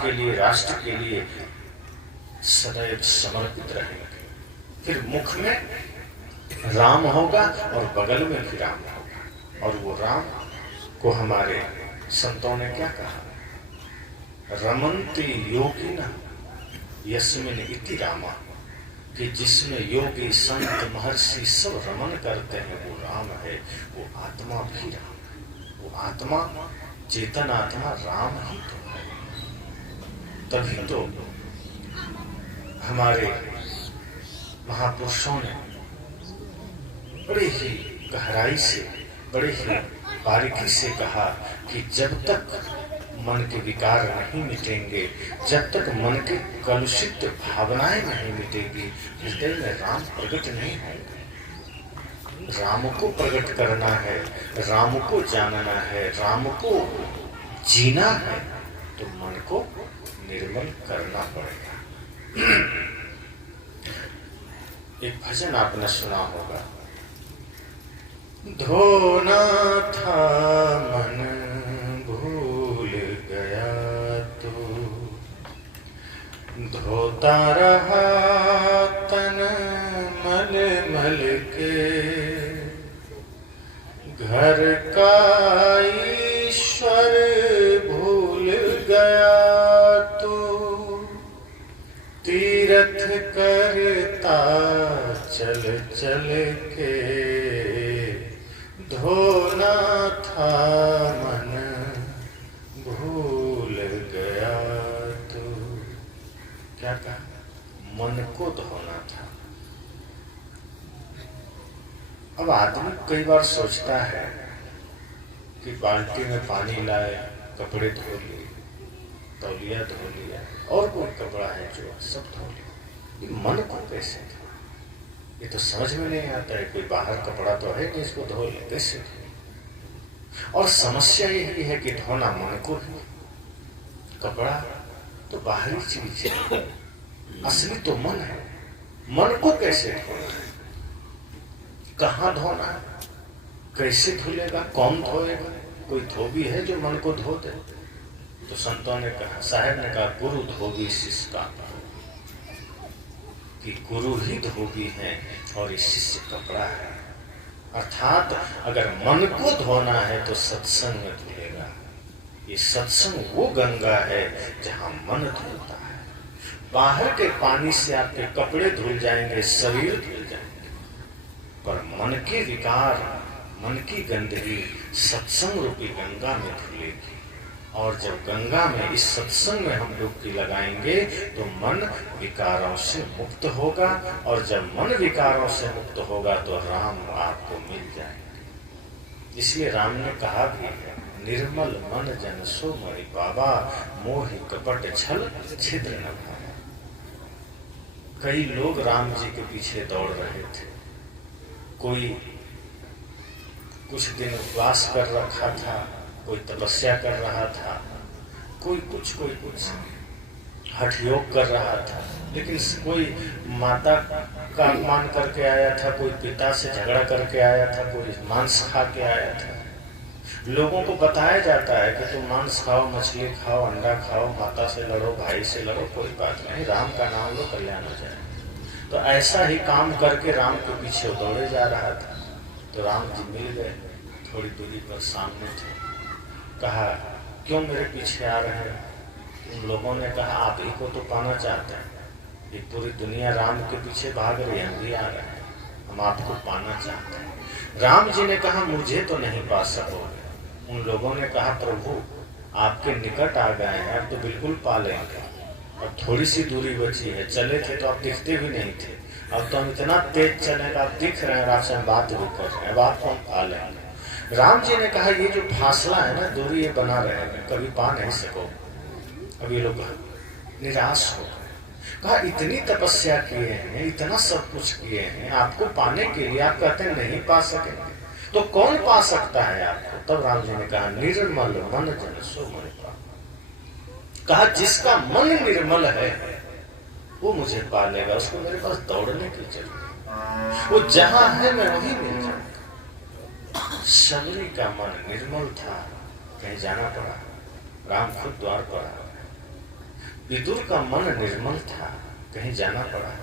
के लिए, राष्ट्र के लिए सदैव समर्पित रहेंगे। फिर मुख में राम होगा और बगल में भी राम होगा। और वो राम को हमारे संतों ने क्या कहा? रमन्ते योगिनः यस्मिन् इति रामा, कि जिसमें योगी संत महर्षि सब रमन करते हैं वो राम है। वो आत्मा भी राम, वो आत्मा चेतन आत्मा राम ही तो है। तभी तो हमारे महापुरुषों ने बड़े ही गहराई से, बड़े ही बारीकी से कहा कि जब तक मन के विकार नहीं मिटेंगे, जब तक मन के कलुषित भावनाएं नहीं मिटेगी, हृदय में राम प्रकट नहीं होंगे। राम को प्रकट करना है, राम को जानना है, राम को जीना है, तो मन को निर्मल करना पड़ेगा। एक भजन आपने सुना होगा, धोना था मन भूल गया तो, धोता रहा तन मल मल के, घर का ईश्वर भूल गया तो, तीर्थ करता चल चल के, धोना था मन भूल गया तो। क्या कहा? मन को धोना था। अब आदमी कई बार सोचता है कि बाल्टी में पानी लाए, कपड़े धो लिए, तौलिया धो लिया, और कोई कपड़ा है जो सब धो लिया, मन को कैसे धो? ये तो समझ में नहीं आता है। कोई बाहर कपड़ा तो है कि इसको धो ले, कैसे धो? और समस्या यही है कि धोना मन को ही, कपड़ा तो बाहरी चीज है, असली तो मन है। मन को कैसे धोना है? कहाँ धोना है? कैसे धुलेगा? कौन धोएगा? कोई धोबी है जो मन को धो दे? तो संतों ने कहा, साहब ने कहा, गुरु धोबी शिष्य का, कि गुरु ही धोबी है और शिष्य कपड़ा है। अर्थात अगर मन को धोना है तो सत्संग में धुलेगा। ये सत्संग वो गंगा है जहां मन धुलता है। बाहर के पानी से आपके कपड़े धुल जाएंगे, शरीर धुल जाएंगे, पर मन के विकार, मन की गंदगी सत्संग रूपी गंगा में धुलेगी। और जब गंगा में, इस सत्संग में हम डुबकी लगाएंगे तो मन विकारों से मुक्त होगा, और जब मन विकारों से मुक्त होगा तो राम आपको मिल जाएंगे। इसलिए राम ने कहा भी है, निर्मल मन जन सो मणि पावा, मोहि कपट छल छिद्र न भावा। कई लोग राम जी के पीछे दौड़ रहे थे। कोई कुछ दिन उपवास कर रखा था, कोई तपस्या कर रहा था, कोई कुछ हठ योग कर रहा था, लेकिन कोई माता का अपमान करके आया था, कोई पिता से झगड़ा करके आया था, कोई मांस खा के आया था। लोगों को बताया जाता है कि तुम मांस खाओ, मछली खाओ, अंडा खाओ, माता से लड़ो, भाई से लड़ो, कोई बात नहीं, राम का नाम लो, कल्याण हो जाए। तो ऐसा ही काम करके राम के पीछे दौड़े जा रहा था। तो राम जी मिल गए, थोड़ी दूरी पर सामने थे। कहा, क्यों मेरे पीछे आ रहे हैं? उन लोगों ने कहा, आप ही को तो पाना चाहते हैं, ये पूरी दुनिया राम के पीछे भाग रही है, हम भी आ रहे हैं, हम आपको पाना चाहते हैं। राम जी ने कहा, मुझे तो नहीं पा सकोगे। उन लोगों ने कहा, प्रभु आपके निकट आ गए हैं, अब तो बिल्कुल पा लेंगे, अब थोड़ी सी दूरी बची है, चले थे तो आप दिखते भी नहीं थे, अब तो हम इतना तेज चले आप दिख रहे हैं, आपसे हम बात भी कर रहे हैं, अब आपको हम पा लेंगे। राम जी ने कहा, ये जो फासला है ना, दूरी ये बना रहेगा, कभी पा नहीं सको। अब ये लोग निराश हो गए। कहा, इतनी तपस्या किए हैं, इतना सब कुछ किए हैं आपको पाने के लिए, आप कहते हैं नहीं पा सकेंगे, तो कौन पा सकता है आपको? तब राम जी ने कहा, निर्मल मन जन सो मणि पावा। कहा, जिसका मन निर्मल है वो मुझे पा लेगा, उसको मेरे पास दौड़ने की जरूरत, वो जहां है मैं वहीं मिल जाऊंगा। शबरी का मन निर्मल था, कहीं जाना पड़ा, राम खुद द्वार पर आ गए। विदुर का मन निर्मल था, कहीं जाना पड़ा।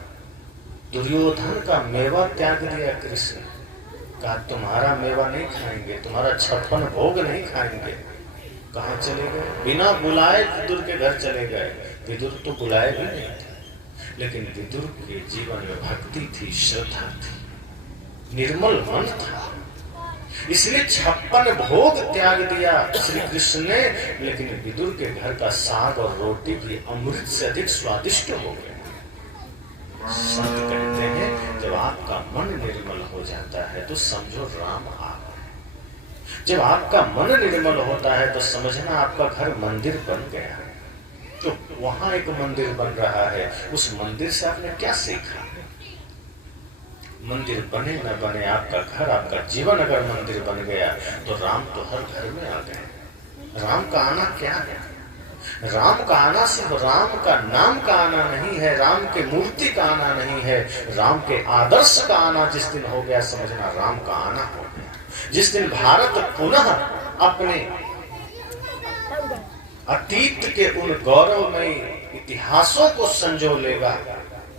दुर्योधन का मेवा त्याग दिया कृष्ण, कहा तुम्हारा मेवा नहीं खाएंगे, तुम्हारा 56 भोग नहीं खाएंगे। कहाँ चले गए? बिना बुलाए विदुर के घर चले गए। विदुर तो बुलाए भी नहीं थे, लेकिन विदुर के जीवन में भक्ति थी, श्रद्धा थी, निर्मल मन था, इसलिए 56 भोग त्याग दिया श्री कृष्ण ने। लेकिन विदुर के घर का साग और रोटी भी अमृत से अधिक स्वादिष्ट हो गया। संत कहते हैं जब आपका मन निर्मल हो जाता है तो समझो राम आ गए। जब आपका मन निर्मल होता है तो समझना आपका घर मंदिर बन गया। तो वहां एक मंदिर बन रहा है, उस मंदिर से आपने क्या सीखा? मंदिर बने न बने, आपका घर, आपका जीवन अगर मंदिर बन गया तो राम तो हर घर में आ गए। राम का आना क्या है? राम का आना सिर्फ राम का नाम का आना नहीं है, राम के मूर्ति का आना नहीं है, राम के आदर्श का आना जिस दिन हो गया समझना राम का आना हो गया। जिस दिन भारत पुनः अपने अतीत के उन गौरवमयी इतिहासों को संजो लेगा,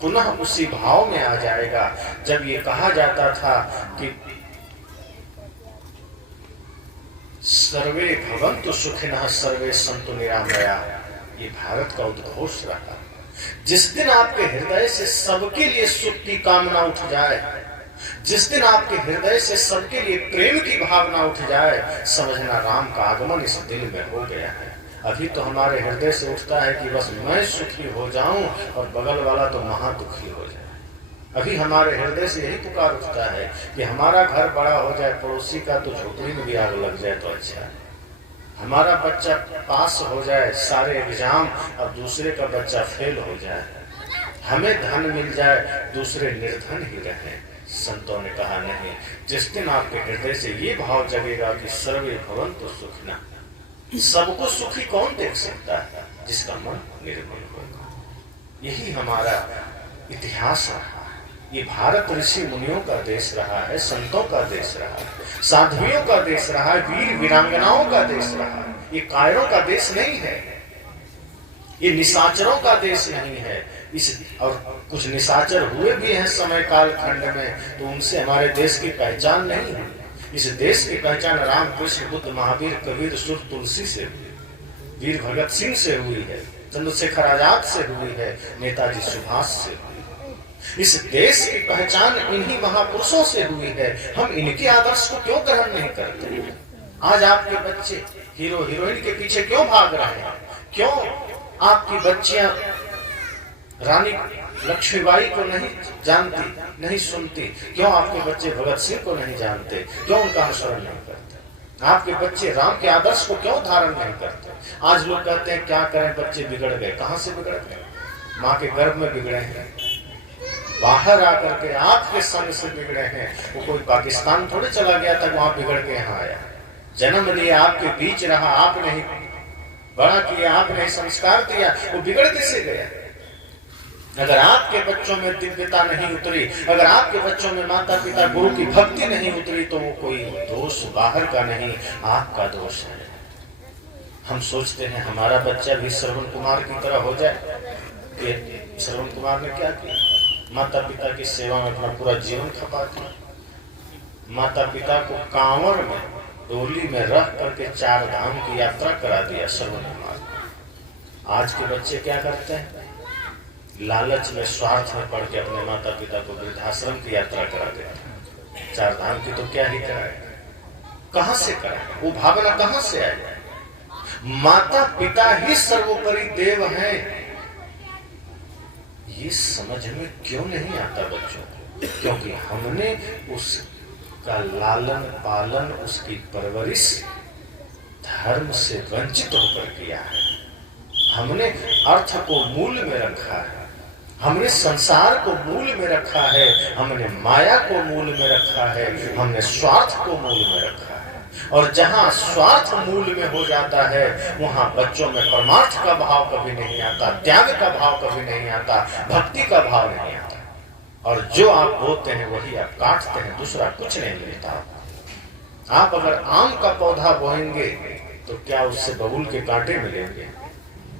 पुनः उसी भाव में आ जाएगा। जब ये कहा जाता था कि सर्वे भवन्तु सुखिनः सर्वे सन्तु निरामया, ये भारत का उद्घोष रहा। जिस दिन आपके हृदय से सबके लिए सुख की कामना उठ जाए, जिस दिन आपके हृदय से सबके लिए प्रेम की भावना उठ जाए, समझना राम का आगमन इस दिल में हो गया है। अभी तो हमारे हृदय से उठता है कि बस मैं सुखी हो जाऊं और बगल वाला तो महा दुखी हो जाए। अभी हमारे हृदय से यही पुकार उठता है कि हमारा घर बड़ा हो जाए, पड़ोसी का तो झोपड़ी में भी आग लग जाए तो अच्छा है। हमारा बच्चा पास हो जाए सारे एग्जाम और दूसरे का बच्चा फेल हो जाए, हमें धन मिल जाए दूसरे निर्धन ही रहे। संतों ने कहा नहीं, जिस दिन आपके हृदय से ये भाव जगेगा कि सर्वे भवन्तु सुखिनः, सबको सुखी कौन देख सकता है? जिसका मन निर्मल होगा। यही हमारा इतिहास रहा है। ये भारत ऋषि मुनियों का देश रहा है, संतों का देश रहा है, साध्वियों का देश रहा है, वीर वीरांगनाओं का देश रहा है। ये कायरों का देश नहीं है, ये निशाचरों का देश नहीं है। और कुछ निशाचर हुए भी हैं समय काल खंड में, तो उनसे हमारे देश की पहचान नहीं है। इस देश की पहचान राम, कृष्ण, बुद्ध, महावीर, कबीर, सुर, तुलसी से हुई, वीर भगत सिंह से हुई है, चंद्रशेखर आजाद से हुई है, नेताजी सुभाष से हुई। इस देश की पहचान इन्हीं महापुरुषों से हुई है। हम इनके आदर्श को क्यों ग्रहण नहीं करते? आज आपके बच्चे हीरो हीरोइन के पीछे क्यों भाग रहे हैं? क्यों आपकी बच्चियां रानी लक्ष्मीबाई को नहीं जानती, नहीं सुनती? क्यों आपके बच्चे भगत सिंह को नहीं जानते? क्यों उनका अनुसरण नहीं करते? आपके बच्चे राम के आदर्श को क्यों धारण नहीं करते? आज लोग कहते हैं क्या करें, बच्चे बिगड़ गए। कहां से बिगड़ गए? माँ के गर्भ में बिगड़े हैं, बाहर आकर के आपके संग से बिगड़े हैं। वो कोई पाकिस्तान थोड़े चला गया था वहां बिगड़ के यहाँ आया। जन्म लिया, आपके बीच रहा, आपने ही बड़ा किया, आपने ही संस्कार दिया, वो बिगड़ कैसे गया? अगर आपके बच्चों में दिव्यता नहीं उतरी, अगर आपके बच्चों में माता पिता गुरु की भक्ति नहीं उतरी, तो वो कोई दोष बाहर का नहीं, आपका दोष है। हम सोचते हैं हमारा बच्चा भी श्रवण कुमार की तरह हो जाए। कि श्रवण कुमार ने क्या किया? माता पिता की सेवा में अपना पूरा जीवन खपा दिया। माता पिता को कांवड़ में, डोली में रख करके 4 धाम की यात्रा करा दिया श्रवण कुमार। आज के बच्चे क्या करते हैं? लालच में, स्वार्थ में पड़ के अपने माता पिता को वृद्धाश्रम की यात्रा करा देते। 4 धाम की तो क्या ही कराए, कहां से कराए? वो भावना कहां से आए? माता पिता ही सर्वोपरि देव हैं, ये समझ में क्यों नहीं आता बच्चों को? क्योंकि हमने उसका लालन पालन, उसकी परवरिश धर्म से वंचित होकर किया है। हमने अर्थ को मूल में रखा है, हमने संसार को मूल में रखा है, हमने माया को मूल में रखा है, हमने स्वार्थ को मूल में रखा है। और जहां स्वार्थ मूल में हो जाता है वहां बच्चों में परमार्थ का भाव कभी नहीं आता, त्याग का भाव कभी नहीं आता, भक्ति का भाव नहीं आता। और जो आप बोते हैं वही आप काटते हैं, दूसरा कुछ नहीं मिलता। आप अगर आम का पौधा बोएंगे तो क्या उससे बबूल के कांटे मिलेंगे?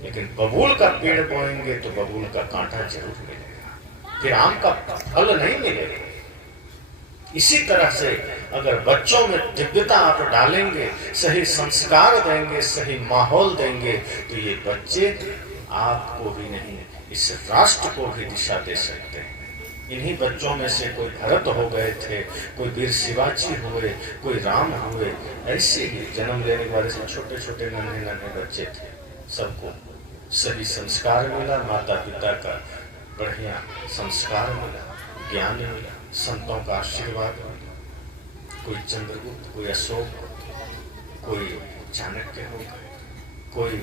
लेकिन बबूल का पेड़ बोएंगे तो बबूल का कांटा जरूर मिलेगा, फिर आम का फल नहीं मिलेगा। इसी तरह से अगर बच्चों में दिव्यता आप डालेंगे, सही संस्कार देंगे, सही माहौल देंगे, तो ये बच्चे आपको भी नहीं, इस राष्ट्र को भी दिशा दे सकते हैं। इन्हीं बच्चों में से कोई भरत हो गए थे, कोई वीर शिवाजी हुए, कोई राम हुए। ऐसे ही जन्म लेने वाले सब छोटे छोटे नन्हे नन्हे बच्चे थे। सबको सही संस्कार मिला, माता पिता का बढ़िया संस्कार मिला, ज्ञान मिला, संतों का आशीर्वाद मिला। कोई चंद्रगुप्त, कोई अशोक, कोई चाणक्य हो गए, कोई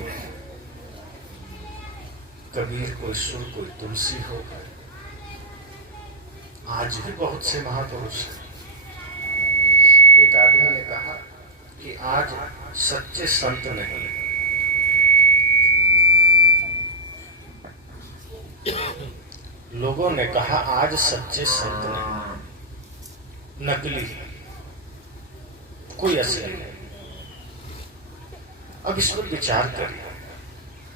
कबीर, कोई सुर, कोई तुलसी हो गए। आज भी बहुत से महापुरुष हैं। एक आदमी ने कहा कि आज सच्चे संत नहीं, लोगों ने कहा आज सच्चे संत नहीं, नकली, कोई असली नहीं। अब इस पर विचार करिए।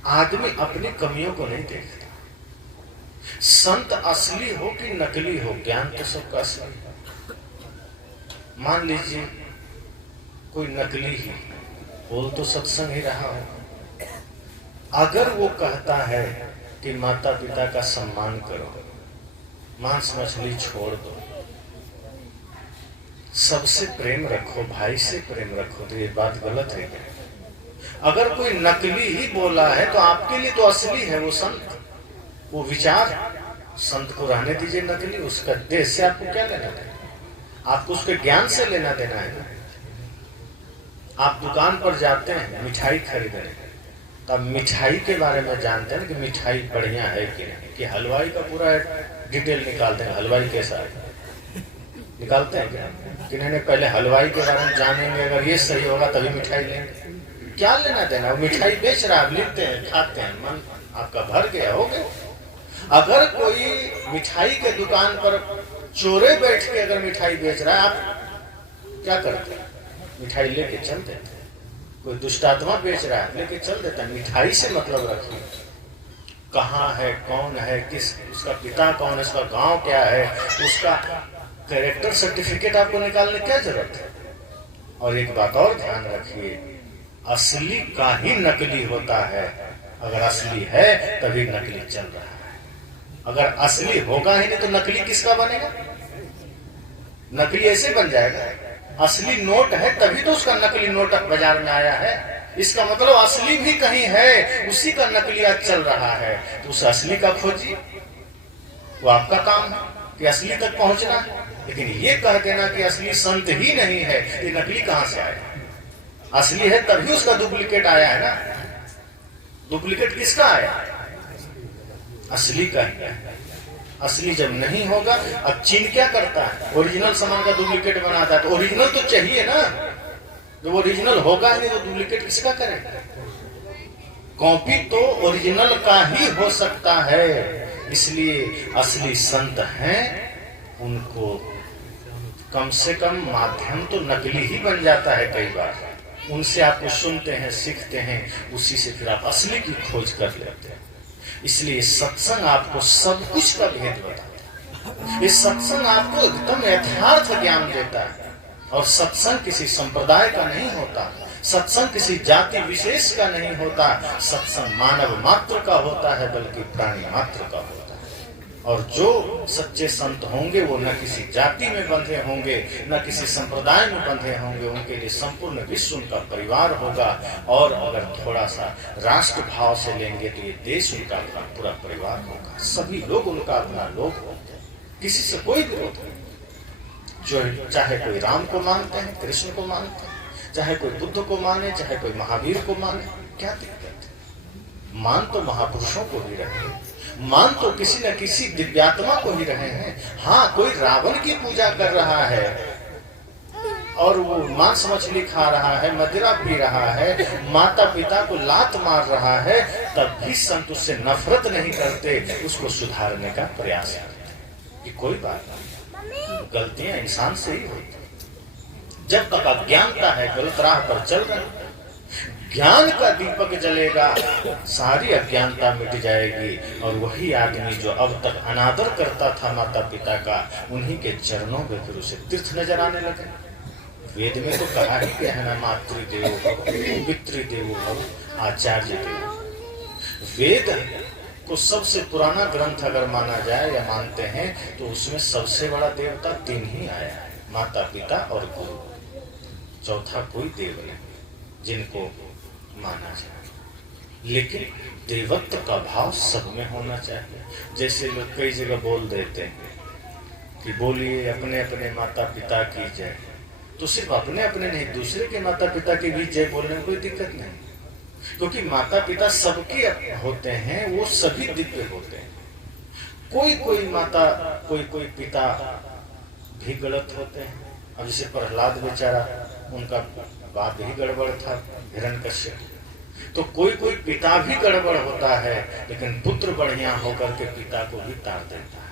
आदमी अपनी कमियों को नहीं देखता। संत असली हो कि नकली हो, ज्ञान तो सबका असली है। मान लीजिए कोई नकली ही बोल तो सत्संग ही रहा हो, अगर वो कहता है कि माता पिता का सम्मान करो, मांस मछली छोड़ दो, सबसे प्रेम रखो, भाई से प्रेम रखो, तो ये बात गलत है क्या? अगर कोई नकली ही बोला है तो आपके लिए तो असली है वो संत, वो विचार। संत को रहने दीजिए नकली, उसका देह से आपको क्या लेना देना? आपको उसके ज्ञान से लेना देना है। आप दुकान पर जाते हैं मिठाई खरीदने, तब मिठाई के बारे में जानते हैं कि मिठाई बढ़िया है कि नहीं, कि हलवाई का पूरा डिटेल निकालते हैं, हलवाई कैसा है निकालते हैं क्या? कि नहीं, पहले हलवाई के बारे में जानेंगे, अगर ये सही होगा तभी मिठाई लेंगे। क्या लेना देना, वो मिठाई बेच रहा है, लेते हैं, खाते हैं, मन आपका भर गया, हो गया। अगर कोई मिठाई के दुकान पर चोरे बैठ के अगर मिठाई बेच रहा है, आप क्या करते हैं? मिठाई लेके चल देते हैं। कोई दुष्टात्मा बेच रहा है, लेके चल देता है। मिठाई से मतलब रखिए, कहाँ है, कौन है, किस, उसका पिता कौन है, उसका गांव क्या है, उसका कैरेक्टर सर्टिफिकेट आपको निकालने क्या जरूरत है? और एक बात और ध्यान रखिए, असली का ही नकली होता है। अगर असली है तभी नकली चल रहा है, अगर असली होगा ही नहीं तो नकली किसका बनेगा? नकली ऐसे बन जाएगा। असली नोट है तभी तो उसका नकली नोट बाजार में आया है। इसका मतलब असली भी कहीं है, उसी का नकली आज चल रहा है। तो उस असली का खोजिए, वो आपका काम है कि असली तक पहुंचना है। लेकिन ये कह देना कि असली संत ही नहीं है, ये नकली कहां से आया? असली है तभी उसका डुप्लीकेट आया है ना। डुप्लीकेट किसका आया? असली का ही है। असली जब नहीं होगा, अब चीन क्या करता है? ओरिजिनल सामान का डुप्लीकेट बनाता है। तो ओरिजिनल तो चाहिए ना, जब ओरिजिनल होगा ही नहीं तो डुप्लीकेट किसका करेगा? कॉपी तो ओरिजिनल का ही हो सकता है। इसलिए असली संत हैं, उनको कम से कम माध्यम तो नकली ही बन जाता है कई बार। उनसे आपको सुनते हैं, सीखते हैं, उसी से फिर आप असली की खोज कर लेते हैं। इसलिए सत्संग आपको सब कुछ का भेद बताता है। ये सत्संग आपको एकदम यथार्थ ज्ञान देता है। और सत्संग किसी संप्रदाय का नहीं होता, सत्संग किसी जाति विशेष का नहीं होता। सत्संग मानव मात्र का होता है, बल्कि प्राणी मात्र का होता है। और जो सच्चे संत होंगे वो न किसी जाति में बंधे होंगे, न किसी संप्रदाय में बंधे होंगे। उनके लिए संपूर्ण विश्व उनका परिवार होगा। और अगर थोड़ा सा राष्ट्र भाव से लेंगे तो ये देश उनका अपना पूरा परिवार होगा। सभी लोग उनका अपना लोग होंगे, किसी से कोई विरोध नहीं। जो चाहे कोई राम को मानते हैं, कृष्ण को मानते हैं, चाहे कोई बुद्ध को माने, चाहे कोई महावीर को माने, क्या दिक्कत है? मान तो महापुरुषों को ही रहे, मान तो किसी न किसी दिव्यात्मा को ही रहे हैं। हाँ, कोई रावण की पूजा कर रहा है और वो मांस मछली खा रहा है, मदिरा पी रहा है, माता पिता को लात मार रहा है, तब भी संत उससे नफरत नहीं करते, उसको सुधारने का प्रयास करते कि कोई बात नहीं, गलतियां इंसान से ही होती। जब तक अज्ञानता है, गलत राह पर चल रहे, ज्ञान का दीपक जलेगा, सारी अज्ञानता मिट जाएगी। और वही आदमी जो अब तक अनादर करता था माता पिता का, उन्हीं के चरणों में फिर उसे तीर्थ नजर आने लगे। वेद में तो कहा ही गया है ना, मातृदेवो भव, पितृदेवो भव, आचार्य देवो। वेद को सबसे पुराना ग्रंथ अगर माना जाए या मानते हैं तो उसमें सबसे बड़ा देवता 3 ही आया है, माता पिता और गुरु। चौथा कोई देव नहीं जिनको माना जाए। लेकिन देवत्व का भाव सब में होना चाहिए। जैसे लोग कई जगह बोल देते हैं कि बोलिए अपने अपने माता पिता की जय, तो सिर्फ अपने अपने नहीं, दूसरे के माता पिता की भी जय बोलने में कोई दिक्कत नहीं, क्योंकि माता पिता सबके होते हैं, वो सभी दिव्य होते हैं। कोई कोई माता कोई कोई पिता भी गलत होते हैं। अब जैसे प्रहलाद बेचारा, उनका बाप ही गड़बड़ था, हिरण्यकश्यप। तो कोई कोई पिता भी गड़बड़ होता है, लेकिन पुत्र बढ़िया होकर के पिता को भी तार देता है।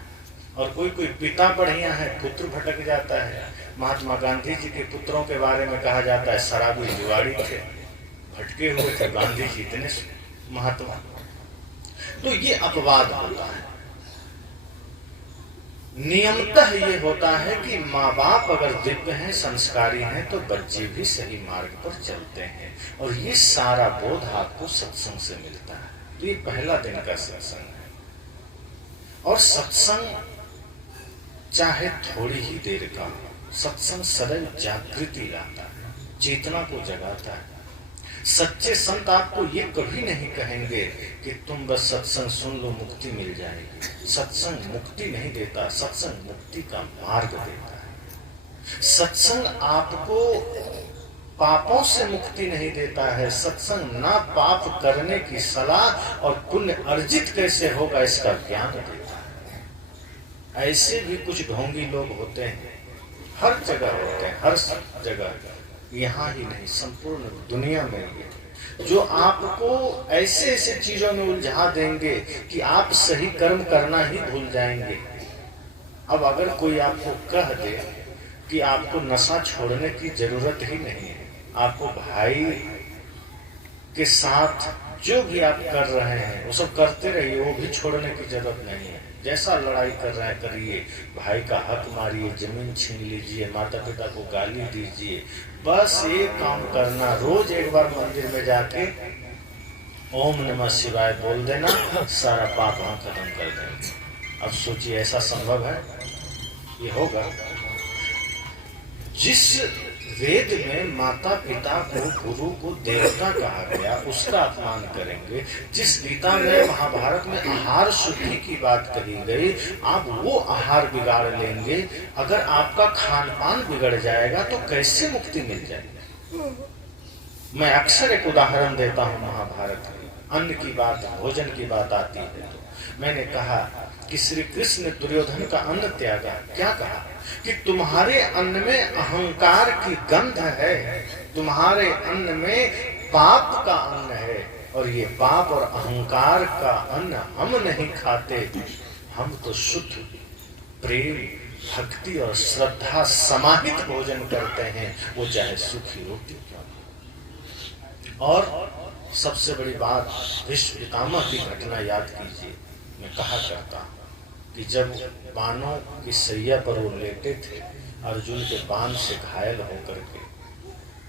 और कोई कोई पिता बढ़िया है, पुत्र भटक जाता है। महात्मा गांधी जी के पुत्रों के बारे में कहा जाता है शराबी जुगाड़ी थे, भटके हुए थे। गांधी जी इतने महात्मा। तो ये अपवाद होता है। नियमतः ये होता है कि माँ बाप अगर दिव्य हैं, संस्कारी हैं, तो बच्चे भी सही मार्ग पर चलते हैं। और ये सारा बोध आपको सत्संग से मिलता है। तो ये पहला दिन का सत्संग है। और सत्संग चाहे थोड़ी ही देर का, सत्संग सदैव जागृति लाता है, चेतना को जगाता है। सच्चे संत आपको ये कभी नहीं कहेंगे कि तुम बस सत्संग सुन लो मुक्ति मिल जाएगी। सत्संग मुक्ति नहीं देता, सत्संग मुक्ति का मार्ग देता है। सत्संग आपको पापों से मुक्ति नहीं देता है। सत्संग ना पाप करने की सलाह और पुण्य अर्जित कैसे होगा इसका ज्ञान देता है। ऐसे भी कुछ ढोंगी लोग होते हैं, हर जगह होते हैं, हर जगह, यहाँ ही नहीं संपूर्ण दुनिया में, जो आपको ऐसे ऐसे चीजों में उलझा देंगे कि आप सही कर्म करना ही भूल जाएंगे। अब अगर कोई आपको कह दे कि आपको नशा छोड़ने की जरूरत ही नहीं है, आपको भाई के साथ जो भी आप कर रहे हैं वो सब करते रहिए, वो भी छोड़ने की जरूरत नहीं है। जैसा लड़ाई कर रहे हैं करिए, भाई का हक मारिए, जमीन छीन लीजिए, माता पिता को गाली दीजिए, बस एक काम करना, रोज एक बार मंदिर में जाके ओम नमः शिवाय बोल देना, सारा पाप वहां खत्म कर देंगे। अब सोचिए ऐसा संभव है? ये होगा? जिस वेद में माता पिता को, गुरु को देवता कहा गया, उसका अपमान करेंगे। जिस गीता में, महाभारत में आहार शुद्धि की बात कही गई, आप वो आहार बिगाड़ लेंगे। अगर आपका खान पान बिगड़ जाएगा तो कैसे मुक्ति मिल जाएगी? मैं अक्सर एक उदाहरण देता हूँ महाभारत में, अन्न की बात, भोजन की बात आती है तो मैंने कहा कि श्री कृष्ण ने दुर्योधन का अन्न त्यागा। क्या कहा? कि तुम्हारे अन्न में अहंकार की गंध है, तुम्हारे अन्न में पाप का अन्न है, और ये पाप और अहंकार का अन्न हम नहीं खाते। हम तो शुद्ध प्रेम, भक्ति और श्रद्धा समाहित भोजन करते हैं, वो चाहे सूखी रोटी क्यों। और सबसे बड़ी बात, भीष्म पितामह की घटना याद कीजिए। मैं कहा करता हूं कि जब बाणों की सैया पर वो लेटे थे, अर्जुन के बाण से घायल होकर के,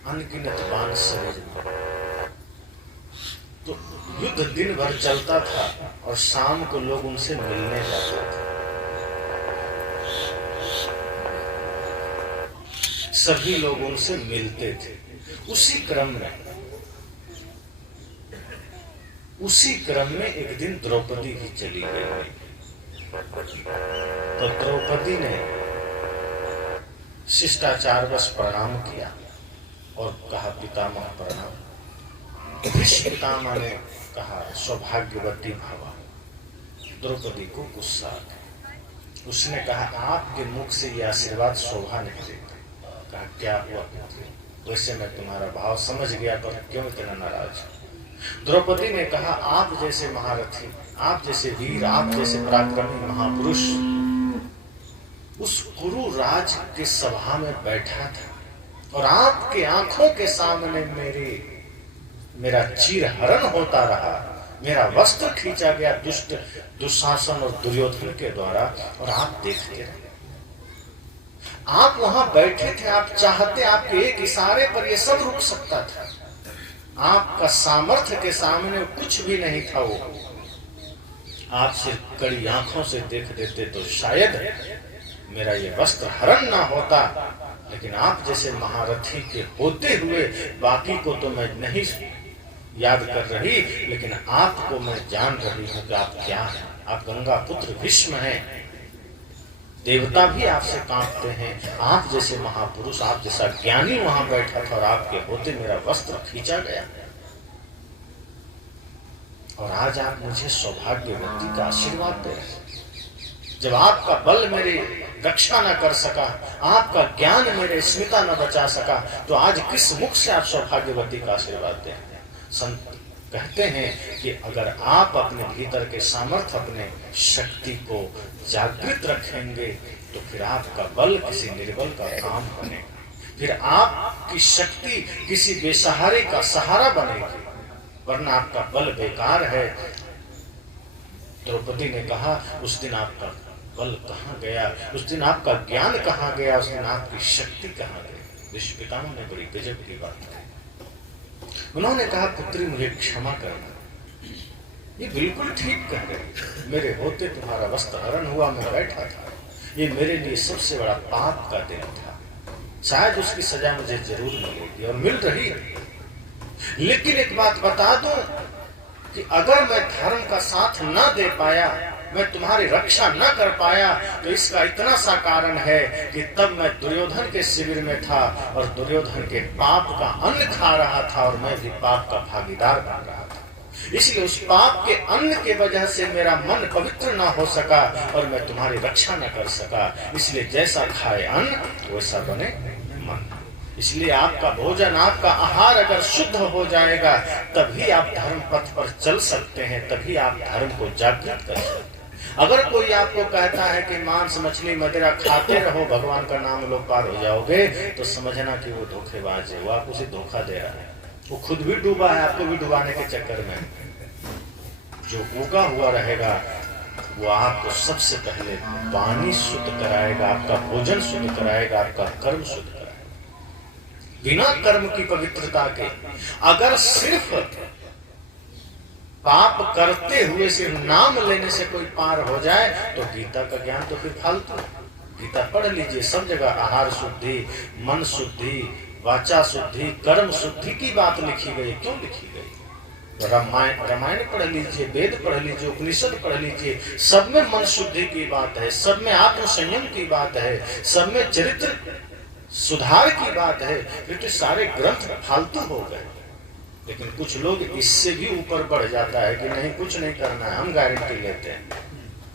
अनगिनत बाण शरीर में, तो युद्ध दिन भर चलता था और शाम को लोग उनसे मिलने जाते थे। सभी लोग उनसे मिलते थे। उसी क्रम में एक दिन द्रौपदी भी चली गई। तो द्रौपदी ने शिष्टाचार बस प्रणाम किया और कहा पितामह प्रणाम। भीष्म पितामह ने कहा सौभाग्यवती भवा। द्रौपदी को गुस्सा आ गया। उसने कहा आपके मुख से यह आशीर्वाद शोभा नहीं देता। कहा क्या हुआ? वैसे मैं तुम्हारा भाव समझ गया, पर क्यों इतना नाराज? द्रौपदी ने कहा आप जैसे महारथी, आप जैसे वीर, आप जैसे पराक्रमी महापुरुष उस कुरु राज के सभा में बैठा था, और आपके आंखों के सामने मेरे मेरा चीरहरण होता रहा, मेरा वस्त्र खींचा गया दुष्ट दुशासन और दुर्योधन के द्वारा, और आप देखते रहे। आप वहां बैठे थे, आप चाहते आपके एक इशारे पर यह सब रुक सकता था। आपका सामर्थ्य के सामने कुछ भी नहीं था। वो आप सिर्फ कड़ी आंखों से देख देते तो शायद मेरा ये वस्त्र हरण ना होता, लेकिन आप जैसे महारथी के होते हुए बाकी को तो मैं नहीं याद कर रही, लेकिन आपको मैं जान रही हूं कि आप क्या हैं। आप गंगा पुत्र भीष्म हैं, देवता भी आपसे कांपते हैं। आप जैसे महापुरुष, आप जैसा ज्ञानी वहां बैठा था और आपके होते मेरा वस्त्र खींचा गया। और आज आप मुझे सौभाग्यवती का आशीर्वाद दे रहे हैं। जब आपका बल मेरी रक्षा न कर सका, आपका ज्ञान मेरे स्मिता न बचा सका, तो आज किस मुख से आप सौभाग्यवती का आशीर्वाद दे रहे हैं। संत कहते हैं कि अगर आप अपने भीतर के सामर्थ्य, अपने शक्ति को जागृत रखेंगे तो फिर आपका बल किसी निर्बल का काम बनेगा, फिर आपकी शक्ति किसी बेसहारे का सहारा बनेगी, वरना आपका बल बेकार है। द्रौपदी ने कहा उस दिन आपका बल कहाँ गया, उस दिन आपका ज्ञान कहाँ गया, उस दिन आपकी शक्ति कहाँ गई। विश्व पितामह ने बड़ी गजब की बात कही। उन्होंने कहा पुत्री मुझे क्षमा करना, ये बिल्कुल ठीक कह रहे। मेरे होते तुम्हारा वस्त्र हरण हुआ, मैं बैठा था, ये मेरे लिए सबसे बड़ा पाप का दिन था। शायद उसकी सजा मुझे जरूर मिलेगी और मिल रही है। लेकिन एक बात बता दूं कि अगर मैं धर्म का साथ न दे पाया, मैं तुम्हारी रक्षा न कर पाया, तो इसका इतना सा कारण है कि तब मैं दुर्योधन के शिविर में था और दुर्योधन के पाप का अन्न खा रहा था और मैं भी पाप का भागीदार बन रहा था। इसलिए उस पाप के अन्न के वजह से मेरा मन पवित्र न हो सका और मैं तुम्हारी रक्षा न कर सका। इसलिए जैसा खाए अन्न वैसा बने मन। इसलिए आपका भोजन, आपका आहार अगर शुद्ध हो जाएगा, तभी आप धर्म पथ पर चल सकते हैं, तभी आप धर्म को जागृत कर सकते हैं। अगर कोई आपको कहता है कि मांस मछली मदिरा खाते रहो, भगवान का नाम लो पार हो जाओगे, तो समझना कि वो धोखेबाज है, वो आपको उसे धोखा दे रहा है। वो खुद भी डूबा है, आपको भी डुबाने के चक्कर में। जो उगा हुआ रहेगा वो आपको सबसे पहले पानी शुद्ध कराएगा, आपका भोजन शुद्ध कराएगा, आपका कर्म शुद्ध कराएगा। बिना कर्म की पवित्रता के अगर सिर्फ पाप करते हुए सिर्फ नाम लेने से कोई पार हो जाए, तो गीता का ज्ञान तो फिर फालतू। गीता पढ़ लीजिए, सब जगह आहार शुद्धि, मन शुद्धि, वाचा शुद्धि, कर्म शुद्धि की बात लिखी गई। क्यों लिखी गई? रामायण पढ़ लीजिए, वेद पढ़ लीजिए, उपनिषद पढ़ लीजिए, सब में मन शुद्धि की बात है, सब में आत्म संयम की बात है, सब में चरित्र सुधार की बात है। फिर तो सारे ग्रंथ फालतू हो गए। लेकिन कुछ लोग इससे भी ऊपर बढ़ जाता है कि नहीं कुछ नहीं करना है, हम गारंटी लेते हैं।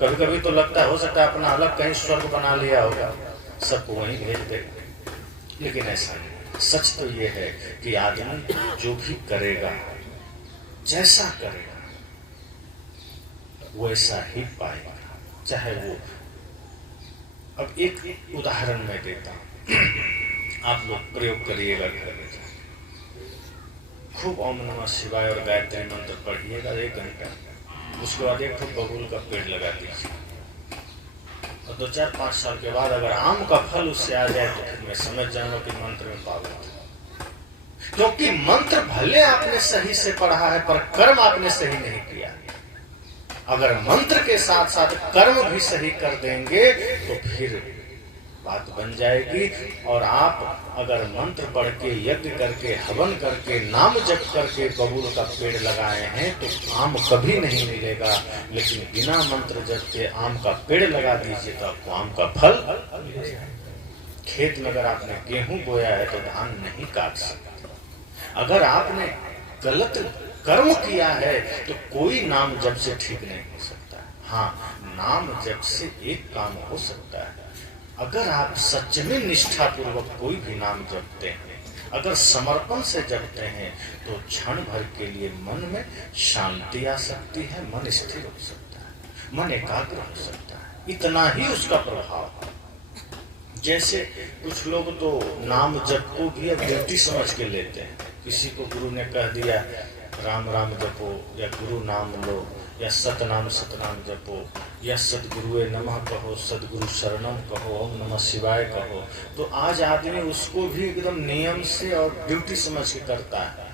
कभी कभी तो लगता हो सकता है अपना अलग कहीं स्वर्ग बना लिया होगा, सबको वहीं भेज दे। लेकिन ऐसा नहीं। सच तो ये है कि आदमी जो भी करेगा, जैसा करेगा वैसा ही पाएगा, चाहे वो। अब एक उदाहरण मैं देता हूं, आप लोग प्रयोग करिएगा घर में। खूब ओम नमः शिवाय और गायत्री मंत्र पढ़िएगा 1 घंटा। उसके बाद एक बबूल का पेड़ लगा दीजिए और 2-4-5 साल के बाद अगर आम का फल उससे आ जाए तो फिर मैं समझ जाऊंगा कि मंत्र में पावर था। क्योंकि मंत्र भले आपने सही से पढ़ा है, पर कर्म आपने सही नहीं किया। अगर मंत्र के साथ साथ कर्म भी सही कर देंगे तो फिर बात बन जाएगी। और आप अगर मंत्र पढ़ के, यज्ञ करके, हवन करके, नाम जप करके बबूल का पेड़ लगाए हैं तो आम कभी नहीं मिलेगा। लेकिन बिना मंत्र जप के आम का पेड़ लगा दीजिए तो आपको आम का फल मिलेगा। खेत में अगर आपने गेहूं बोया है तो धान नहीं काट सकते। अगर आपने गलत कर्म किया है तो कोई नाम जप से ठीक नहीं हो सकता। हाँ, नाम जप से एक काम हो सकता है। अगर आप सच में निष्ठा पूर्वक कोई भी नाम जपते हैं, अगर समर्पण से जपते हैं, तो क्षण भर के लिए मन में शांति आ सकती है, मन स्थिर हो सकता है, मन एकाग्र हो सकता है। इतना ही उसका प्रभाव। जैसे कुछ लोग तो नाम जप को भी अब ड्यूटी समझ के लेते हैं। किसी को गुरु ने कह दिया राम राम जपो, या गुरु नाम लो, या सतनाम जपो, या सदगुरुए नमः कहो, सदगुरु शरणम कहो, ओम नमः शिवाय कहो, तो आज आदमी उसको भी एकदम नियम से और ड्यूटी समझ के करता है।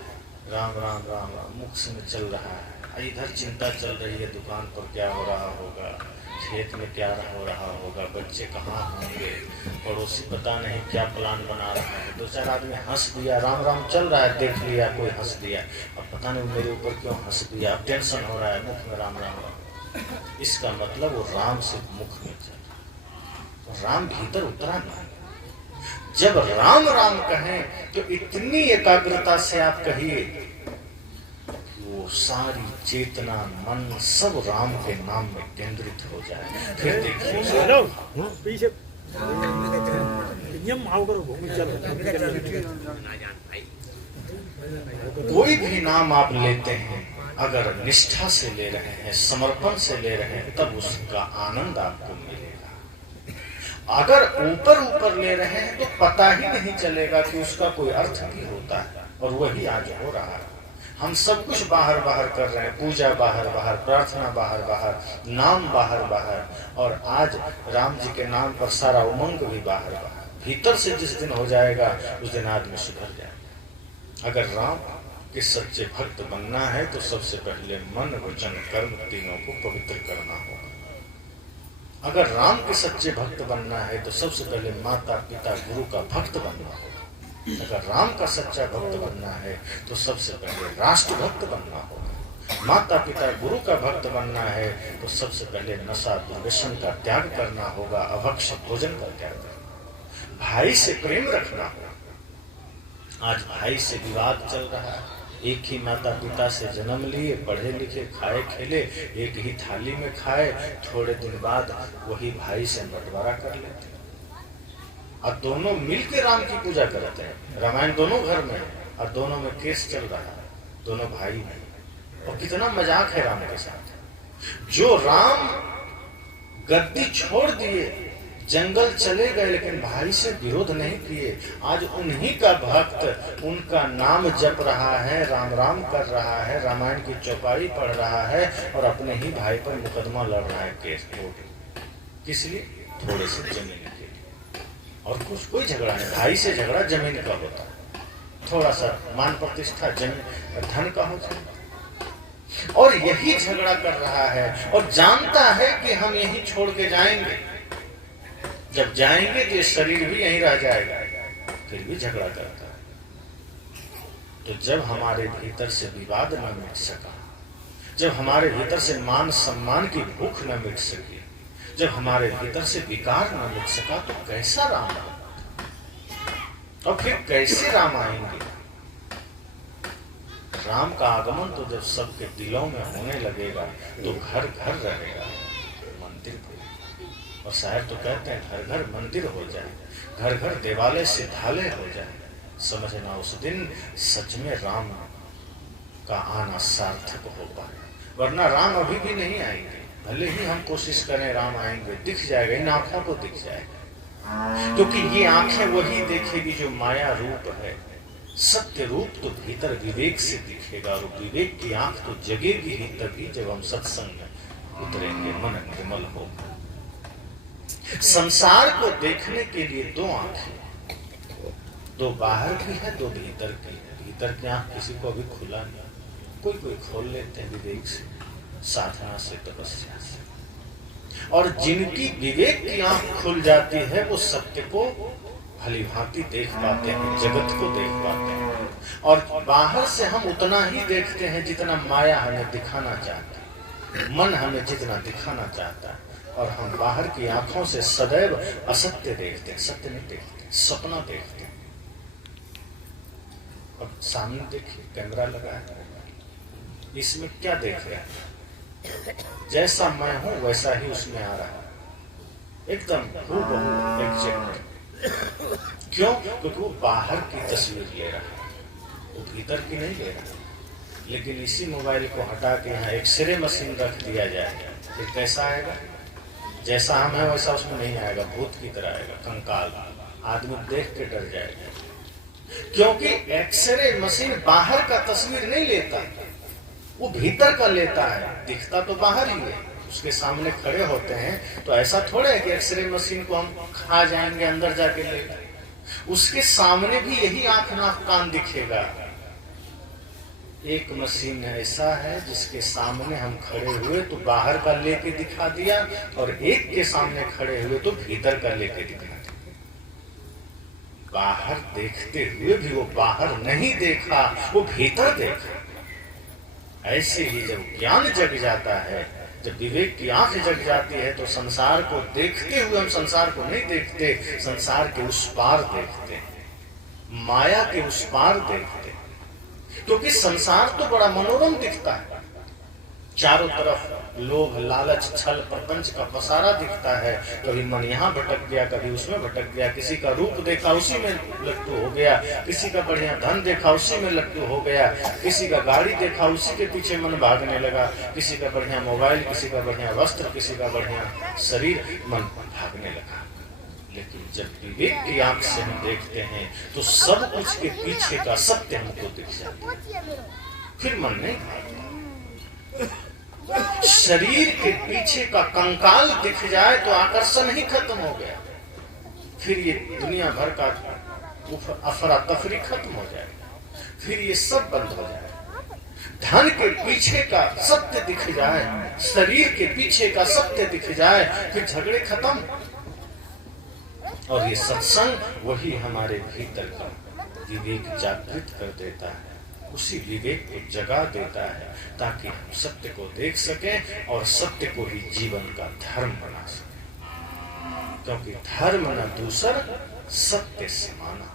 राम राम राम राम मुख से चल रहा है, इधर चिंता चल रही है, दुकान पर क्या हो रहा होगा, खेत में क्या हो रहा होगा, बच्चे कहाँ होंगे, पड़ोसी पता नहीं क्या प्लान बना रहा है। 2-4 आदमी हंस दिया, राम राम चल रहा है, देख लिया कोई हंस दिया, अब पता नहीं मेरे ऊपर क्यों हंस दिया, अब टेंशन हो रहा है, मुख में राम राम राम। इसका मतलब वो राम से मुख में चल रहा, तो राम भीतर उतरा नहीं। जब राम राम कहें तो इतनी एकाग्रता से आप कहिए, वो सारी चेतना मन सब राम के नाम में केंद्रित हो जाए। फिर देखिए कोई भी नाम आप लेते हैं, अगर निष्ठा से ले रहे हैं, समर्पण से ले रहे हैं, तब उसका आनंद आपको मिलेगा। अगर ऊपर ऊपर ले रहे हैं तो पता ही नहीं चलेगा कि उसका कोई अर्थ भी होता है, और वही आज हो रहा है। हम सब कुछ बाहर बाहर कर रहे हैं, पूजा बाहर बाहर, प्रार्थना बाहर बाहर, नाम बाहर बाहर, और आज राम जी के नाम पर सारा उमंग भी बाहर बाहर। भीतर से जिस दिन हो जाएगा उस दिन आदमी सुधर जाएगा। अगर राम के सच्चे भक्त बनना है तो सबसे पहले मन वचन कर्म तीनों को पवित्र करना होगा। अगर राम के सच्चे भक्त बनना है तो सबसे पहले माता पिता गुरु का भक्त बनना होगा। अगर राम का सच्चा भक्त बनना है तो सबसे पहले राष्ट्र भक्त बनना होगा। माता पिता गुरु का भक्त बनना है तो सबसे पहले नशा दुर्व्यसन का त्याग करना होगा, अभक्ष्य भोजन का त्याग करना, भाई से प्रेम रखना होगा। आज भाई से विवाद चल रहा है, एक ही माता पिता से जन्म लिए, पढ़े लिखे, खाए खेले, एक ही थाली में खाए, थोड़े दिन बाद वही भाई से बंटवारा कर लेते, और दोनों मिलकर राम की पूजा करते हैं। रामायण दोनों घर में है और दोनों में केस चल रहा है, दोनों भाई में, और कितना मजाक है राम के साथ। जो राम गद्दी छोड़ दिए, जंगल चले गए, लेकिन भाई से विरोध नहीं किए, आज उन्हीं का भक्त उनका नाम जप रहा है, राम राम कर रहा है, रामायण की चौपाई पढ़ रहा है, और अपने ही भाई पर मुकदमा लड़ रहा है, केस कोर्ट। किस लिए? थोड़े से जमीन के लिए, और कुछ कोई झगड़ा नहीं। भाई से झगड़ा जमीन का होता है, थोड़ा सा मान प्रतिष्ठा जमीन धन का हो जाए, और यही झगड़ा कर रहा है, और जानता है कि हम यही छोड़ के जाएंगे, जब जाएंगे तो ये शरीर भी यहीं रह जाएगा, फिर भी झगड़ा करता है। तो जब हमारे भीतर से विवाद न मिट सका, जब हमारे भीतर से मान सम्मान की भूख न मिट सकी, जब हमारे भीतर से विकार न मिट सका, तो कैसा राम आएगा? और फिर कैसे राम आएंगे? राम का आगमन तो जब सबके दिलों में होने लगेगा तो घर घर रहेगा, मंदिर पे। और शायर तो कहते हैं घर घर मंदिर हो जाए, घर घर देवालय सिद्धालय हो जाए, समझना उस दिन सच में राम का आना सार्थक हो पाए। वरना राम अभी भी नहीं आएंगे, भले ही हम कोशिश करें राम आएंगे, दिख जाएगा, इन आंखों को दिख जाएगा, क्योंकि ये आंखें वही देखेगी जो माया रूप है। सत्य रूप तो भीतर विवेक से दिखेगा, और विवेक की आंख तो जगेगी ही तभी जब हम सत्संग में उतरेंगे, मन निर्मल होगा। संसार को देखने के लिए दो आंखें, दो बाहर की है, दो भीतर की है। भीतर की आंख किसी को अभी खुला नहीं, कोई खोल लेते हैं विवेक से, साधना से, तपस्या से। और जिनकी विवेक की आंख खुल जाती है वो सत्य को भली भांति देख पाते हैं, जगत को देख पाते हैं। और बाहर से हम उतना ही देखते हैं जितना माया हमें दिखाना चाहती है, मन हमें जितना दिखाना चाहता है, और हम बाहर की आंखों से सदैव असत्य देखते हैं, सत्य नहीं देखते, सपना देखते हैं। अब सामने देखिए, कैमरा लगा है, इसमें क्या देख रहे हैं? जैसा मैं हूं वैसा ही उसमें आ रहा है, एकदम हूबहू एग्जैक्ट। क्यों? क्योंकि वो बाहर की तस्वीर ले रहा है, वो भीतर की नहीं ले रहा। लेकिन इसी मोबाइल को हटा के यहाँ एक्सरे मशीन रख दिया जाए, फिर कैसा आएगा? जैसा हम है वैसा उसमें नहीं आएगा, भूत की तरह आएगा, कंकाल। आदमी देख के डर जाएगा। क्योंकि एक्सरे मशीन बाहर का तस्वीर नहीं लेता, वो भीतर का लेता है। दिखता तो बाहर ही है, उसके सामने खड़े होते हैं तो ऐसा थोड़ा है कि एक्सरे मशीन को हम खा जाएंगे अंदर जाके ले, उसके सामने भी यही आंख नाक कान दिखेगा। एक मशीन ऐसा है जिसके सामने हम खड़े हुए तो बाहर का लेके दिखा दिया, और एक के सामने खड़े हुए तो भीतर का लेके दिखा दिया। बाहर देखते हुए भी वो बाहर नहीं देखा, वो भीतर देखा। ऐसे ही जब ज्ञान जग जाता है, जब विवेक की आंख जग जाती है, तो संसार को देखते हुए हम संसार को नहीं देखते, संसार के उस पार देखते हैं, माया के उस पार देखते हैं। क्योंकि संसार तो बड़ा मनोरम दिखता है, चारों तरफ लोभ लालच छल प्रपंच का पसारा दिखता है। कभी मन यहाँ भटक गया, कभी उसमें भटक गया, किसी का रूप देखा उसी में लट्टू हो गया, किसी का बढ़िया धन देखा उसी में लट्टू हो गया, किसी का गाड़ी देखा उसी के पीछे मन भागने लगा, किसी का बढ़िया मोबाइल, किसी का बढ़िया वस्त्र, किसी का बढ़िया शरीर, मन भागने लगा। लेकिन जब विवेक की आंख से हम देखते हैं तो सब कुछ के पीछे का सत्य हमको दिख जाता है, फिर मन नहीं भागता। शरीर के पीछे का कंकाल दिख जाए तो आकर्षण ही खत्म हो गया, फिर ये दुनिया भर का अफरा तफरी खत्म हो जाएगा, फिर ये सब बंद हो जाएगा। धन के पीछे का सत्य दिख जाए, शरीर के पीछे का सत्य दिख जाए, फिर झगड़े खत्म। और ये सत्संग वही हमारे भीतर का विवेक जागृत कर देता है, उसी विवेक को जगा देता है, ताकि हम सत्य को देख सकें और सत्य को ही जीवन का धर्म बना सकें। क्योंकि धर्म न दूसर सत्य समाना।